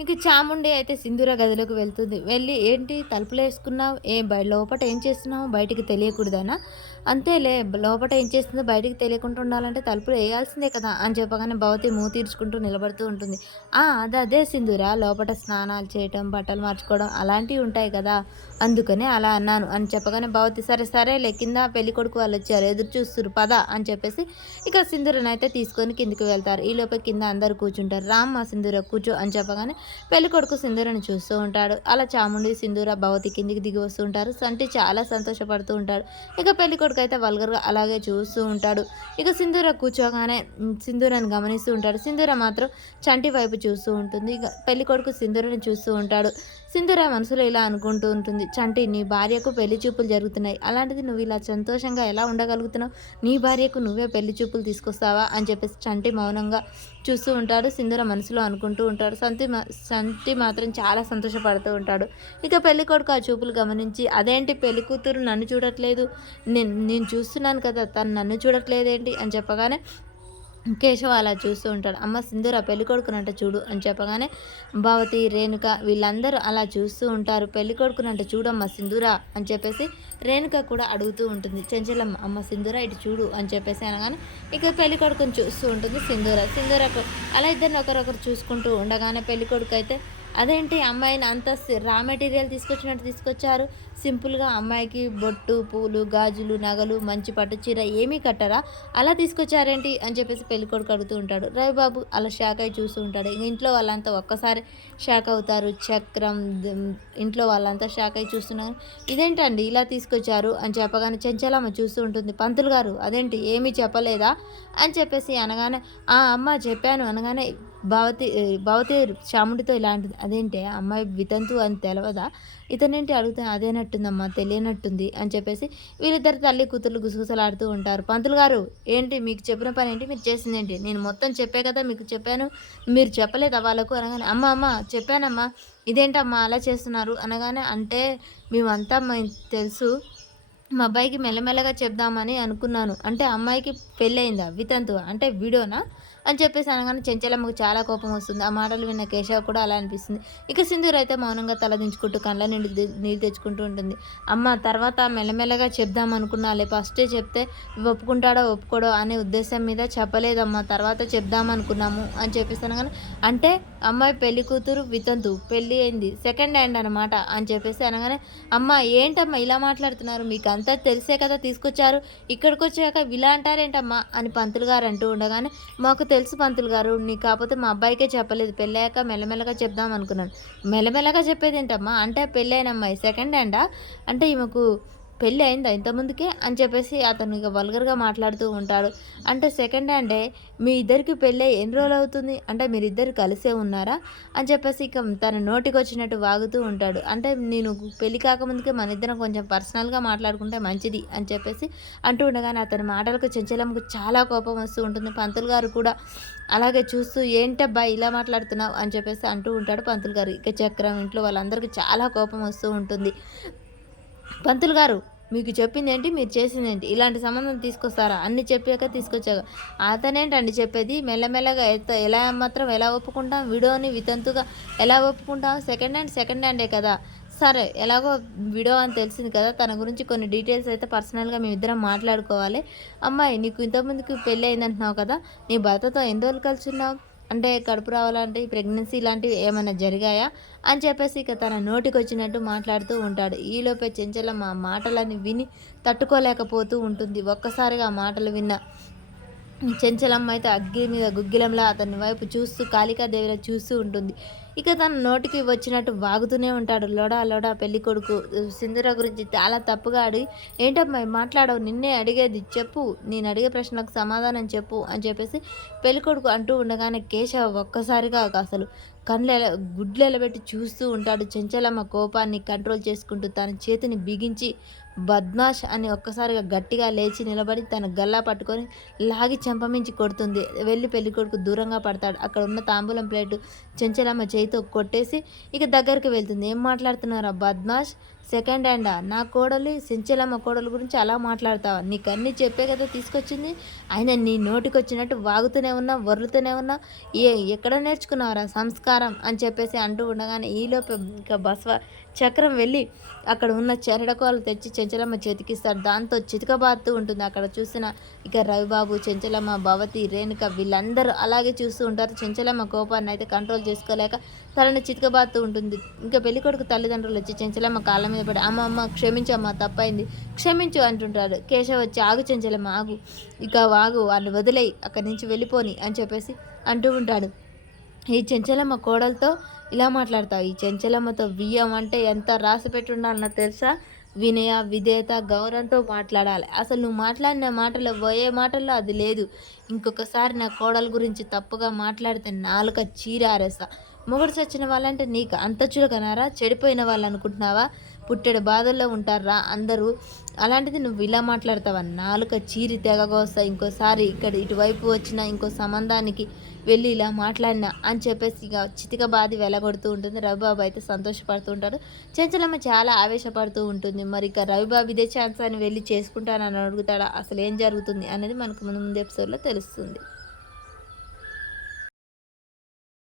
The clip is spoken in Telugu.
ఇక చాముండి అయితే సింధూర గదిలోకి వెళ్తుంది. వెళ్ళి "ఏంటి తలుపులేసుకున్నావు? లోపట ఏం చేస్తున్నావు? బయటికి తెలియకూడదనా?" "అంతేలే లోపట ఏం చేస్తుందో బయటికి తెలియకుండా ఉండాలంటే తలుపులు ఎయాల్సిందే కదా!" అని చెప్పగానే భవతి మూతీడ్చుకుంటూ నిలబడుతూ ఉంటుంది. అదే సింధూర లోపట స్నానాలు చేయటం, బట్టలు మార్చుకోవడం అలాంటివి ఉంటాయి కదా! అందుకనే అలా అన్నాను" అని చెప్పగానే భవతి "సరే సరేలే కింద పెళ్ళికొడుకు వాళ్ళొచ్చారు ఎదురు చూస్తుర్రు పద" అని చెప్పేసి ఇక సింధూరనైతే తీసుకొని కిందకి వెళ్తారు. ఈలోపే కింద అందరూ కూర్చుంటారు. "రామ్మా సింధూర కూర్చో" అని చెప్పగానే పెళ్ళికొడుకు సింధూరని చూస్తూ ఉంటాడు. అలా చాముండి, సింధూర, భవతి కిందికి దిగి వస్తూ ఉంటారు. సంటి చాలా సంతోషపడుతూ ఉంటాడు. ఇక పెళ్ళికొడుకు అయితే వల్గర్‌గా అలాగే చూస్తూ ఉంటాడు. ఇక సింధూర కూర్చోగానే సింధూరని గమనిస్తూ ఉంటాడు. సింధూర మాత్రం చంటి వైపు చూస్తూ ఉంటుంది. ఇక పెళ్ళికొడుకు సింధూరని చూస్తూ ఉంటాడు. సింధూర మనసులో ఇలా అనుకుంటూ ఉంటుంది. చంటి నీ భార్యకు పెళ్లి చూపులు జరుగుతున్నాయి. అలాంటిది నువ్వు ఇలా సంతోషంగా ఎలా ఉండగలుగుతున్నావు? నీ భార్యకు నువ్వే పెళ్లి చూపులు తీసుకొస్తావా? అని చెప్పేసి చంటి మౌనంగా చూస్తూ ఉంటాడు. సింధూర మనసులో అనుకుంటూ ఉంటాడు. సంటి మాత్రం చాలా సంతోషపడుతూ ఉంటాడు. ఇక పెళ్ళికొడుకు ఆ చూపులు గమనించి అదేంటి పెళ్ళికూతురు నన్ను చూడట్లేదు, నేను చూస్తున్నాను కదా తను నన్ను చూడట్లేదేంటి అని చెప్పగానే కేశవ అలా చూస్తూ ఉంటాడు. "అమ్మ సింధూర పెళ్ళికొడుకునంట చూడు" అని చెప్పగానే భవతి, రేణుక వీళ్ళందరూ అలా చూస్తూ ఉంటారు. "పెళ్ళికొడుకునంట చూడమ్మ సింధూర" అని చెప్పేసి రేణుక కూడా అడుగుతూ ఉంటుంది. చెంచలమ్మ "అమ్మ సింధూర ఇటు చూడు" అని చెప్పేసి అనగానే ఇక పెళ్ళికొడుకుని చూస్తూ ఉంటుంది సింధూరకు అలా ఇద్దరిని ఒకరొకరు చూసుకుంటూ ఉండగానే పెళ్ళికొడుకు అయితే అదేంటి అమ్మాయిని అంత రా మెటీరియల్ తీసుకొచ్చినట్టు తీసుకొచ్చారు. సింపుల్‌గా అమ్మాయికి బొట్టు, పూలు, గాజులు, నగలు, మంచి పట్టు చీర ఏమీ కట్టరా? అలా తీసుకొచ్చారేంటి? అని చెప్పేసి పెళ్ళికొడుకు అడుగుతూ ఉంటాడు. రవిబాబు అలా షాక్ అయ్యి చూస్తూ ఉంటాడు. ఇంక ఇంట్లో వాళ్ళంతా ఒక్కసారి షాక్ అవుతారు. చక్రం ఇంట్లో వాళ్ళంతా షాక్ అయ్యి చూస్తున్నారు. "ఇదేంటండి ఇలా తీసుకొచ్చారు" అని చెప్పగానే చెంచలమ్మ చూస్తూ ఉంటుంది. "పంతులు గారు అదేంటి ఏమీ చెప్పలేదా?" అని చెప్పేసి అనగానే అమ్మ చెప్పాను" అనగానే భవతి చాముండితో ఇలా అంటుంది. "అదేంటే అమ్మాయి వితంతు అని తెలవదా? ఇతనేంటి అడుగుతా అదేనట్టుందమ్మా తెలియనట్టుంది" అని చెప్పేసి వీళ్ళిద్దరు తల్లి కూతుర్లు గుసగుసలాడుతూ ఉంటారు. "పంతులు గారు ఏంటి మీకు చెప్పిన పని ఏంటి? మీరు చేసిందేంటి? నేను మొత్తం చెప్పే కదా మీకు చెప్పాను. మీరు చెప్పలేదా వాళ్ళకు?" అనగానే అమ్మ చెప్పానమ్మా. "ఇదేంటమ్మా అలా చేస్తున్నారు?" అనగానే "అంటే మేమంతా తెలుసు. మా అబ్బాయికి మెల్లమెల్లగా చెప్దామని అనుకున్నాను. అంటే అమ్మాయికి పెళ్ళయిందా? వితంతువా? అంటే విడోనా?" అని చెప్పేసి అనగానే చెంచలమ్మకు చాలా కోపం వస్తుంది. ఆ మాటలు విన్న కేశవ కూడా అలా అనిపిస్తుంది. ఇక సింధూర అయితే మౌనంగా తలదించుకుంటూ కళ్ళ నుండి నీళ్ళు తెచ్చుకుంటూ ఉంటుంది. "అమ్మ తర్వాత మెల్లమెల్లగా చెప్దాం అనుకున్నాలే. ఫస్టే చెప్తే ఒప్పుకుంటాడో ఒప్పుకోడో అనే ఉద్దేశం మీద చెప్పలేదమ్మా. తర్వాత చెప్దాం అనుకున్నాము" అని చెప్పేసి అనగానే "అంటే అమ్మాయి పెళ్లి కూతురు వితంతు పెళ్లి అయింది. సెకండ్ హ్యాండ్ అనమాట" అని చెప్పేసి అనగానే "అమ్మ ఏంటమ్మా ఇలా మాట్లాడుతున్నారు? మీకు అంతా తెలిసే కదా తీసుకొచ్చారు. ఇక్కడికొచ్చాక ఇలా అంటారేంటమ్మా" అని పంతులు గారు అంటూ ఉండగానే "మాకు తెలుసు పంతులు గారు. కాపోతే మా అబ్బాయికే చెప్పలేదు. పెళ్ళయ్యాక మెల్లమెల్లగా చెప్దాం అనుకున్నాను." "మెల్లమెల్లగా చెప్పేదేంటమ్మా? అంటే పెళ్ళైన అమ్మాయి సెకండ్ హ్యాండా? అంటే ఈమెకు పెళ్ళి అయిందా ఇంతకుముందుకే?" అని చెప్పేసి అతను ఇక వల్గర్‌గా మాట్లాడుతూ ఉంటాడు. "అంటే సెకండ్ హ్యాండే. మీ ఇద్దరికి పెళ్ళై ఎన్ని రోజులవుతుంది? అంటే మీరిద్దరు కలిసే ఉన్నారా?" అని చెప్పేసి ఇక తన నోటికొచ్చినట్టు వాగుతూ ఉంటాడు. "అంటే నేను పెళ్లి కాకముందుకే మనిద్దరం కొంచెం పర్సనల్‌గా మాట్లాడుకుంటే మంచిది" అని చెప్పేసి అంటూ ఉండగానే అతని మాటలకు చెంచలమ్మకు చాలా కోపం వస్తూ ఉంటుంది. పంతులు గారు కూడా అలాగే చూస్తూ "ఏంటబ్బా ఇలా మాట్లాడుతున్నావు" అని చెప్పేసి అంటూ ఉంటాడు పంతులు గారు. ఇక చక్రం ఇంట్లో వాళ్ళందరికీ చాలా కోపం వస్తూ ఉంటుంది. "పంతులు గారు మీకు చెప్పిందేంటి? మీరు చేసిందేంటి? ఇలాంటి సంబంధం తీసుకొస్తారా? అన్నీ చెప్పాక తీసుకొచ్చాక అతనేంటండి చెప్పేది? మెల్లమెల్లగా ఎలా మాత్రం ఎలా ఒప్పుకుంటాం? విడోని వితంతుగా ఎలా ఒప్పుకుంటాం? సెకండ్ హ్యాండే కదా!" "సరే ఎలాగో విడో అని తెలిసింది కదా! తన గురించి కొన్ని డీటెయిల్స్ అయితే పర్సనల్‌గా మేమిద్దరం మాట్లాడుకోవాలి. అమ్మాయి నీకు ఇంతకుముందుకు పెళ్లి అయిందంటున్నావు కదా! నీ భర్తతో ఎన్ని రోజులు కలిసున్నావు? అంటే కడుపు రావాలంటే ప్రెగ్నెన్సీ ఇలాంటివి ఏమైనా జరిగాయా?" అని చెప్పేసి ఇక తన నోటికొచ్చినట్టు మాట్లాడుతూ ఉంటాడు. ఈలోపే చెంచలమ్మ ఆ మాటలన్నీ విని తట్టుకోలేకపోతూ ఉంటుంది. ఒక్కసారిగా ఆ మాటలు విన్న చెంచలమ్మ అయితే అగ్గి మీద గుగ్గిలంలా అతని వైపు చూస్తూ కాళికాదేవిలా చూస్తూ ఉంటుంది. ఇక తన నోటికి వచ్చినట్టు వాగుతూనే ఉంటాడు. లొడ లొడ పెళ్ళికొడుకు సింధూర గురించి చాలా తప్పుగా అడిగి "ఏంటమ్మాయి మాట్లాడవు? నిన్నే అడిగేది చెప్పు. నేను అడిగే ప్రశ్నలకు సమాధానం చెప్పు" అని చెప్పేసి పెళ్ళికొడుకు అంటూ ఉండగానే కేశవ ఒక్కసారిగా అసలు గుడ్లు ఎలబెట్టి చూస్తూ ఉంటాడు. చెంచలమ్మ కోపాన్ని కంట్రోల్ చేసుకుంటూ తన చేతిని బిగించి బద్మాష్ అని ఒక్కసారిగా గట్టిగా లేచి నిలబడి తన గల్లా పట్టుకొని లాగి చెంపమించి కొడుతుంది. వెళ్ళి పెళ్ళికొడుకు దూరంగా పడతాడు. అక్కడ ఉన్న తాంబూలం ప్లేటు చెంచలమ్మ చేయితో కొట్టేసి ఇక దగ్గరికి వెళ్తుంది. "ఏం మాట్లాడుతున్నారా బద్మాష్? సెకండ్ హ్యాండా? నా కోడలు సెంచలమ్మ కోడలు గురించి అలా మాట్లాడతావా? నీకన్నీ చెప్పే కదా తీసుకొచ్చింది. అయినా నీ నోటికొచ్చినట్టు వాగుతూనే ఉన్నావు, వొర్లుతూనే ఉన్నావు. ఎక్కడ నేర్చుకున్నావురా సంస్కారం అని చెప్పేసి అంటూ ఉండగానే ఈలోపు ఇక బసవ చక్రం వెళ్ళి అక్కడ ఉన్న చెరడకోలు తెచ్చి చెంచలమ్మ చేతికిస్తాడు. దాంతో చితకబాదుతూ ఉంటుంది. అక్కడ చూసిన ఇక రవిబాబు, చెంచలమ్మ, భవతి, రేణుక వీళ్ళందరూ అలాగే చూస్తూ ఉంటారు. చెంచలమ్మ కోపాన్ని అయితే కంట్రోల్ చేసుకోలేక తనని చితకబాదుతూ ఉంటుంది. ఇంకా పెళ్ళికొడుకు తల్లిదండ్రులు వచ్చి చెంచలమ్మ కాళ్ళ మీద పడి అమ్మ అమ్మ క్షమించమ్మ తప్పైంది క్షమించు అంటుంటాడు. కేశవ్ వచ్చి ఆగు చెంచలమ్మ ఆగు, ఇక ఆగు వాడిని వదిలేయి అక్కడి నుంచి వెళ్ళిపోని అని చెప్పేసి అంటూ ఉంటాడు. ఈ చెంచలమ్మ కోడలతో ఇలా మాట్లాడతావు. ఈ చెంచలమ్మతో వియ్యం అంటే ఎంత రాసిపెట్టి ఉండాలన్నా తెలుసా? వినయ, విధేయత, గౌరవంతో మాట్లాడాలి. అసలు నువ్వు మాట్లాడిన మాటలో పోయే మాటల్లో అది లేదు. ఇంకొకసారి నా కోడల గురించి తప్పుగా మాట్లాడితే నాలుక చీరారేస్తా. మొగుడు చచ్చిన వాళ్ళంటే నీకు అంత చులకనారా? చెడిపోయిన వాళ్ళు అనుకుంటున్నావా? పుట్టెడు బాధల్లో ఉంటారా అందరూ. అలాంటిది నువ్వు ఇలా మాట్లాడతావా? నాలుక చీరి తెగగోస్తా. ఇంకోసారి ఇక్కడ ఇటువైపు వచ్చిన ఇంకో సంబంధానికి వెళ్ళి ఇలా మాట్లాడినా అని చెప్పేసి ఇక చితిక బాధి వెలగొడుతూ ఉంటుంది. రవిబాబు అయితే సంతోషపడుతూ ఉంటాడు. చెంచలమ్మ చాలా ఆవేశపడుతూ ఉంటుంది. మరి ఇక రవిబాబు ఇదే ఛాన్స్ అని వెళ్ళి చేసుకుంటానని అడుగుతాడా? అసలు ఏం జరుగుతుంది అనేది మనకు ముందు ముందు ఎపిసోడ్లో తెలుస్తుంది.